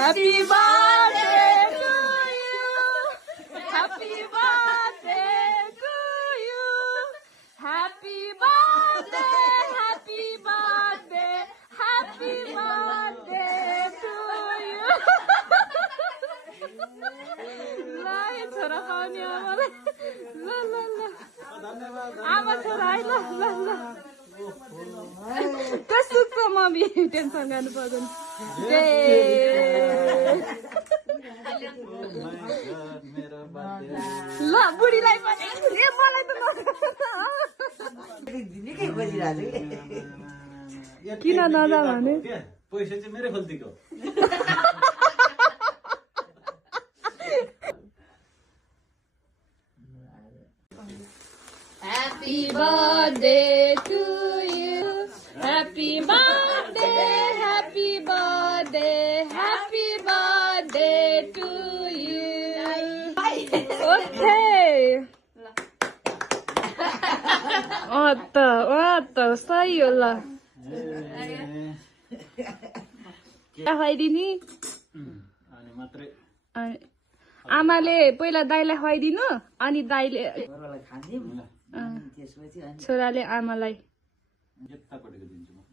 Happy birthday to you. Happy birthday to you. Happy birthday, happy birthday, happy birthday to you. ल है छोरा पाउने आमालाई ल ल ल आमा छोरा है ल ल ल सुक्छ मम्मी टेन्सन गर्नु पर्दैन ल बुढीलाई पनि ए मलाई त किन नजा भने पैसा चाहिँ मेरै खल्तीको Happy birthday to you. Happy birthday, happy birthday, happy birthday to you. Okay. सही हो ल खुवाइदिने आमाले पहिला दाइलाई खुवाइदिनु अनि दाइले छोराले आमालाई यतापट्टिको दिन्छु म